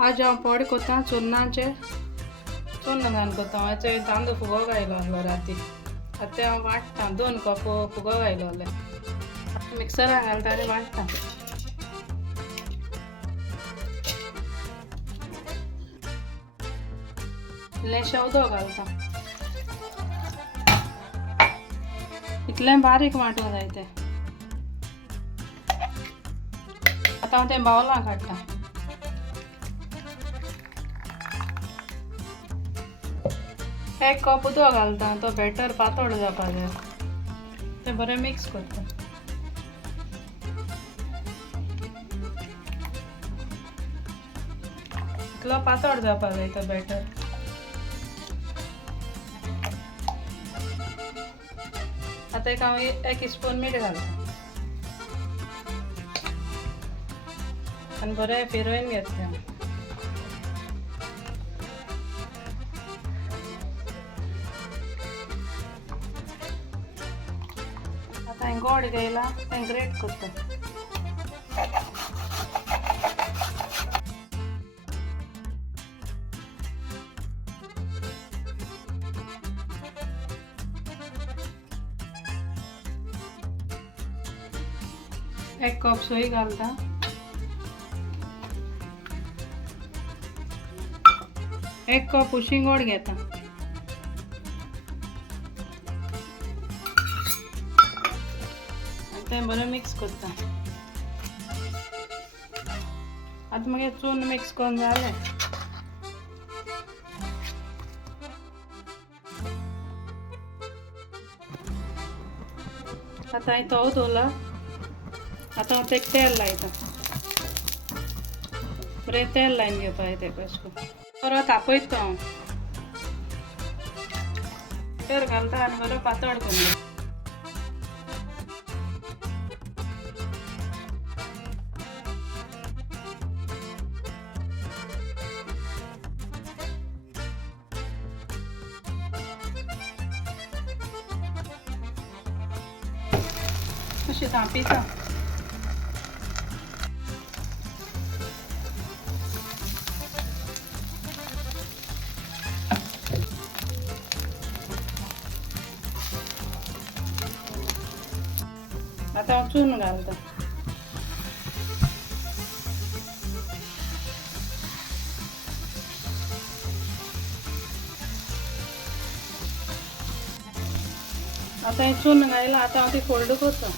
आज हांव पोळे कोत्ता चुन्नाचे चुन्न घालून कोत्ता हाचे तांदूळ फुगो घायलो आहलो राती आतां हांव वांट्टा 2 कप फुगो घायलो आहले मिक्सरान घालता आनी वांट्टा इल्लेशें उदक घालता इतलें बारीक वांटूंक जाय तें आतां हांव तें बावलां काडटा एक कप उदक घालता तो बॅटर पातळ जावपा जाय तें बरें मिक्स करता इतलो पातळ जावपा जाय तो बॅटर आतां एक हांव 1 स्पून मीठ घालता आनी बरें फिरवून घेतलें आतां हांवें गोड घेयला तें ग्रेट करता एक कप सोय घालता 1 कप उशीं गोड घेता तें बरें मिक्स करता आतां मागीर चून मिक्स करून जालें आतां हांवें तवो दवरला आतां हांव तेका तेल लायता बरें तेल लायन घेवपा जाय तेका अशें करून बरो तापयता हांव तेल घालता आनी बरो पातळ करून अशें तापयता आतां हांव चून घालता आतां हें चून घायलां आतां हांव ती फोल्ड करता